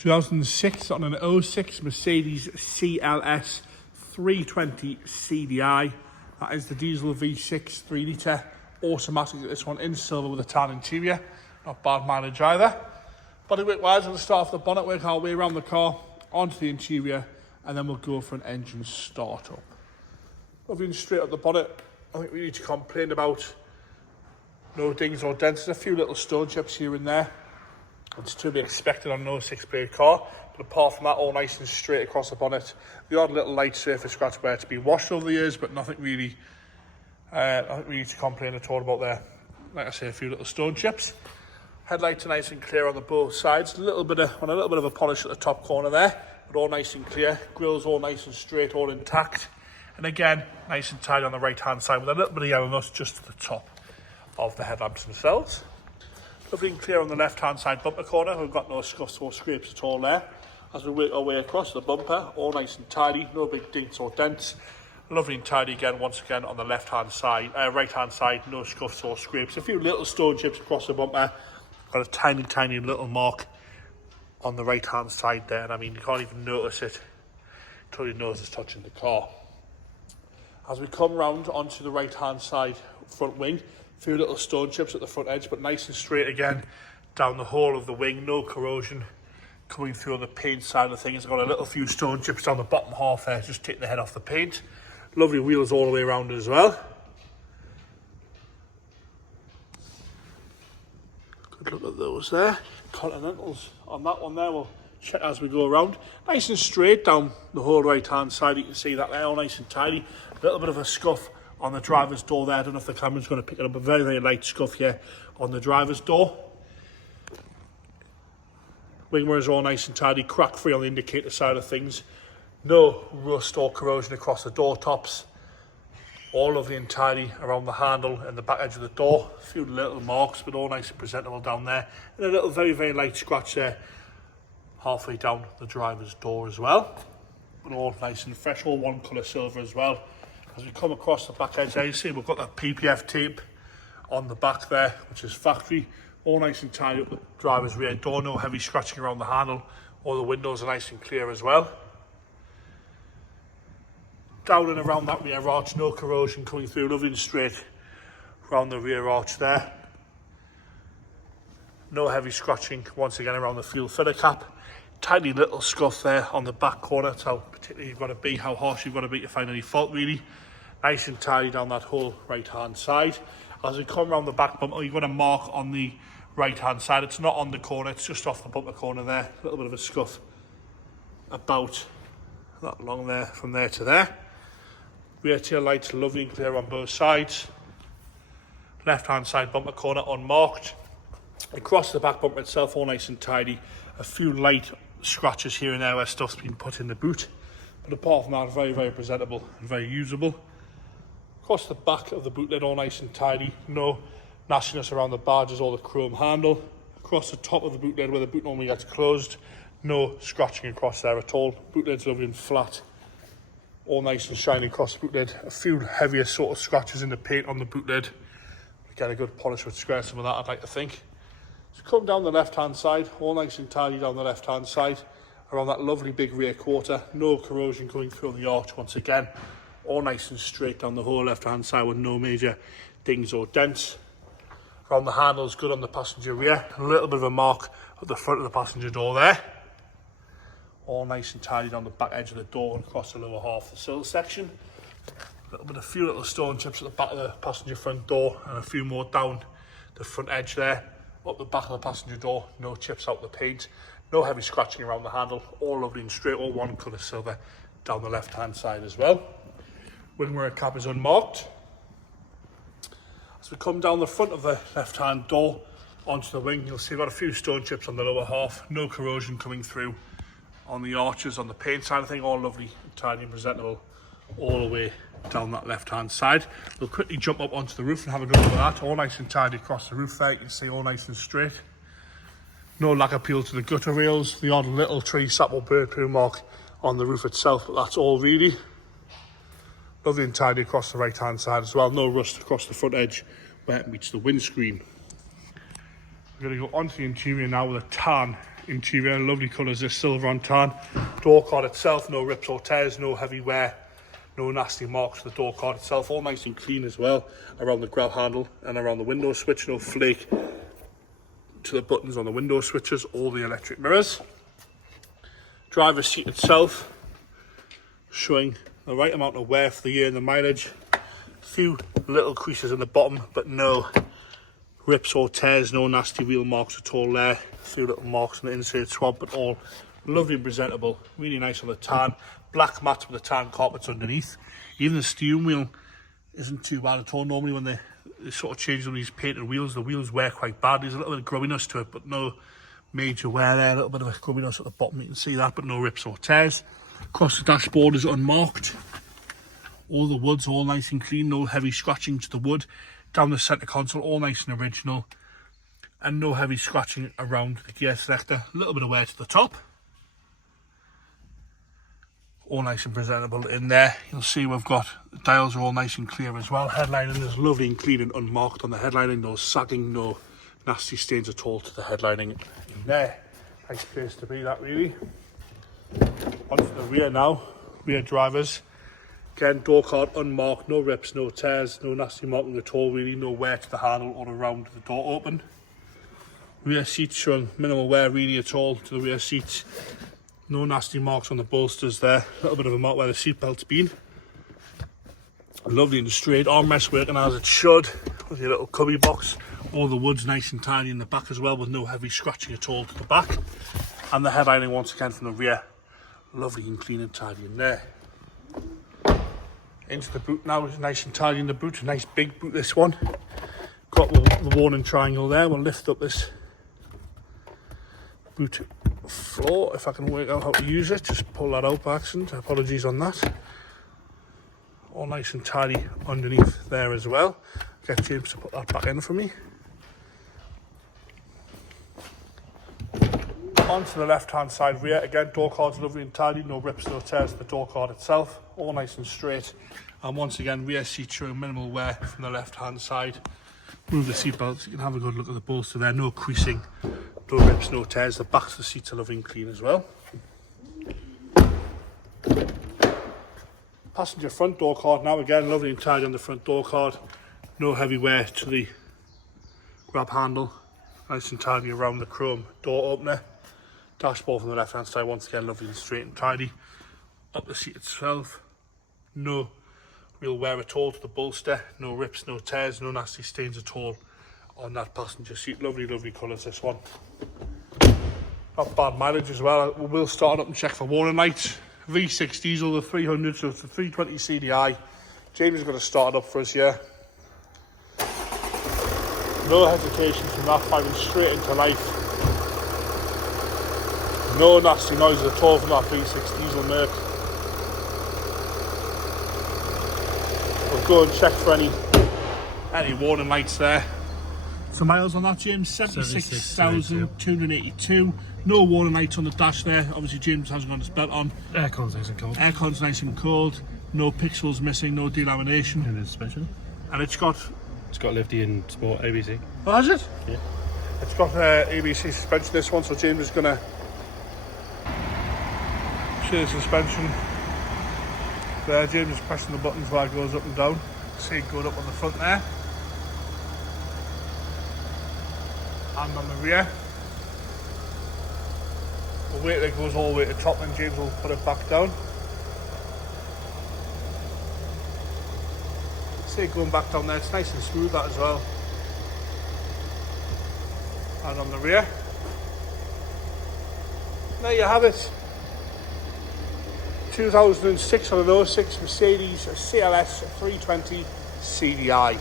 2006 on an 06 Mercedes CLS320 CDI. That is the diesel V6 3 litre automatic. This one in silver with a tan interior. Not bad mileage either. Bodywork wise, we'll start off the bonnet, work our way around the car, onto the interior, and then we'll go for an engine start up. Moving straight up the bonnet, I think we need to complain about no dings or dents. There's a few little stone chips here and there. It's to be expected on an 06 plate car, but apart from that, all nice and straight across the bonnet. The odd little light surface scratch where it's been washed over the years, but nothing really to complain at all about there. Like I say, a few little stone chips. Headlights are nice and clear on the both sides. A little bit of a polish at the top corner there, but all nice and clear. Grills all nice and straight, all intact. And again, nice and tidy on the right-hand side with a little bit of yellow rust just at the top of the headlamps themselves. Lovely and clear on the left-hand side bumper corner. We've got no scuffs or scrapes at all there. As we work our way across the bumper, all nice and tidy, no big dints or dents. Lovely and tidy again, once again on the left-hand side, right-hand side, no scuffs or scrapes. A few little stone chips across the bumper. Got a tiny, tiny little mark on the right-hand side there, and I mean, you can't even notice it until your nose is touching the car. As we come round onto the right-hand side front wing, a few little stone chips at the front edge, but nice and straight again down the whole of the wing, no corrosion coming through on the paint side of things. I've got a little few stone chips down the bottom half there, just taking the head off the paint. Lovely wheels all the way around as well. Good look at those there. Continentals on that one there, we'll check as we go around. Nice and straight down the whole right hand side, you can see that there, all nice and tidy. A little bit of a scuff on the driver's door there. I don't know if the camera's going to pick it up. A very, very light scuff here on the driver's door. Wing mirrors all nice and tidy, crack free on the indicator side of things. No rust or corrosion across the door tops. All lovely and tidy around the handle and the back edge of the door. A few little marks, but all nice and presentable down there. And a little very, very light scratch there halfway down the driver's door as well. But all nice and fresh, all one colour silver as well. As we come across the back edge there, you see we've got that PPF tape on the back there, which is factory. All nice and tidy up the driver's rear door, no heavy scratching around the handle. All the windows are nice and clear as well. Down and around that rear arch, no corrosion coming through, lovely and straight around the rear arch there. No heavy scratching once again around the fuel filler cap. Tiny little scuff there on the back corner. That's how particular you've got to be, how harsh you've got to be to find any fault really. Nice and tidy down that whole right hand side. As we come around the back bumper, you've got a mark on the right hand side. It's not on the corner, it's just off the bumper corner there. A little bit of a scuff about that long there, from there to there. Rear tail lights lovely and clear on both sides. Left hand side bumper corner unmarked. Across the back bumper itself, all nice and tidy. A few light scratches here and there where stuff's been put in the boot, but apart from that, very, very presentable and very usable. Across the back of the boot lid, all nice and tidy. No nastiness around the badges or the chrome handle. Across the top of the boot lid where the boot normally gets closed, no scratching across there at all. Boot lid's lovely and flat. All nice and shiny across the boot lid. A few heavier sort of scratches in the paint on the boot lid. Get a good polish would square some of that, I'd like to think. So come down the left hand side, all nice and tidy down the left hand side. Around that lovely big rear quarter, no corrosion coming through on the arch once again. All nice and straight down the whole left hand side with no major dings or dents. Around the handles, good on the passenger rear. A little bit of a mark at the front of the passenger door there. All nice and tidy down the back edge of the door and across the lower half of the sill section. A few little stone chips at the back of the passenger front door and a few more down the front edge there. Up the back of the passenger door, no chips out the paint. No heavy scratching around the handle. All lovely and straight, all one colour silver down the left hand side as well. Wing mirror cap is unmarked. As we come down the front of the left hand door onto the wing, you'll see we've got a few stone chips on the lower half. No corrosion coming through on the arches, on the paint side of thing, all lovely, tidy and presentable all the way down that left hand side. We'll quickly jump up onto the roof and have a good look at that. All nice and tidy across the roof there, you can see all nice and straight. No lack of appeal to the gutter rails, the odd little tree sap or bird poo mark on the roof itself, but that's all really. Lovely and tidy across the right hand side as well, no rust across the front edge where it meets the windscreen. We're going to go onto the interior now with a tan interior, lovely colours, this silver on tan. Door card itself, no rips or tears, no heavy wear, no nasty marks on the door card itself, all nice and clean as well around the grab handle and around the window switch, no flake to the buttons on the window switches, all the electric mirrors. Driver's seat itself showing the right amount of wear for the year and the mileage. A few little creases in the bottom, but no rips or tears, no nasty wheel marks at all there. A few little marks on the inside swab, but all lovely and presentable, really nice on the tan. Black matte with the tan carpets underneath. Even the steering wheel isn't too bad at all. Normally when they sort of change on these painted wheels, the wheels wear quite bad. There's a little bit of grubbiness to it, but no major wear there. A little bit of a grubbiness at the bottom, you can see that, but no rips or tears. Across the dashboard is unmarked. All the wood's all nice and clean, no heavy scratching to the wood. Down the centre console, all nice and original, and no heavy scratching around the gear selector. A little bit of wear to the top. All nice and presentable in there. You'll see we've got the dials are all nice and clear as well. Headlining is lovely and clean and unmarked on the headlining. No sagging, no nasty stains at all to the headlining in there. Nice place to be, that really. Onto the rear now. Rear drivers. Again, door card unmarked, no rips, no tears, no nasty marking at all really, no wear to the handle or around the door open. Rear seats showing minimal wear really at all to the rear seats. No nasty marks on the bolsters there. A little bit of a mark where the seat belt's been. Lovely and straight, armrest working as it should, with your little cubby box. All the wood's nice and tidy in the back as well, with no heavy scratching at all to the back. And the headlining once again from the rear, lovely and clean and tidy in there. Into the boot now, it's nice and tidy in the boot, a nice big boot this one. Got the warning triangle there. We'll lift up this boot floor, if I can work out how to use it. Just pull that out by accident, apologies on that. All nice and tidy underneath there as well. Get James to put that back in for me. Onto the left hand side rear, again door card's lovely and tidy, no rips, no tears to the door card itself, all nice and straight. And once again, rear seat showing minimal wear from the left hand side. Move the seat belt so you can have a good look at the bolster there, no creasing, no rips, no tears. The backs of the seats are lovely and clean as well. Passenger front door card now, again lovely and tidy on the front door card, no heavy wear to the grab handle, nice and tidy around the chrome door opener. Dashboard from the left hand side, once again lovely and straight and tidy. Up the seat itself, no real wear at all to the bolster, no rips, no tears, no nasty stains at all on that passenger seat. Lovely, lovely colours this one. Not bad mileage as well. We'll start up and check for warning lights. V6 diesel, the 300, so it's the 320 CDI. James is going to start it up for us here. No hesitation from that, firing straight into life. No nasty noises at all from that V6 diesel, mate. We'll go and check for any warning lights there. So miles on that, James, 76,282. No warning lights on the dash there. Obviously James hasn't got his belt on. Aircon's nice and cold. Aircon's nice and cold. No pixels missing, no delamination. And the suspension. And it's got lifty and sport ABC. Oh, has it? Yeah. It's got ABC suspension, this one, so James is going to show the suspension. There, James is pressing the buttons while it goes up and down. See it going up on the front there. And on the rear. We'll wait till it goes all the way to the top and James will put it back down. See it going back down there, it's nice and smooth that as well. And on the rear. There you have it. 2006 on an 06 Mercedes CLS320 CDI.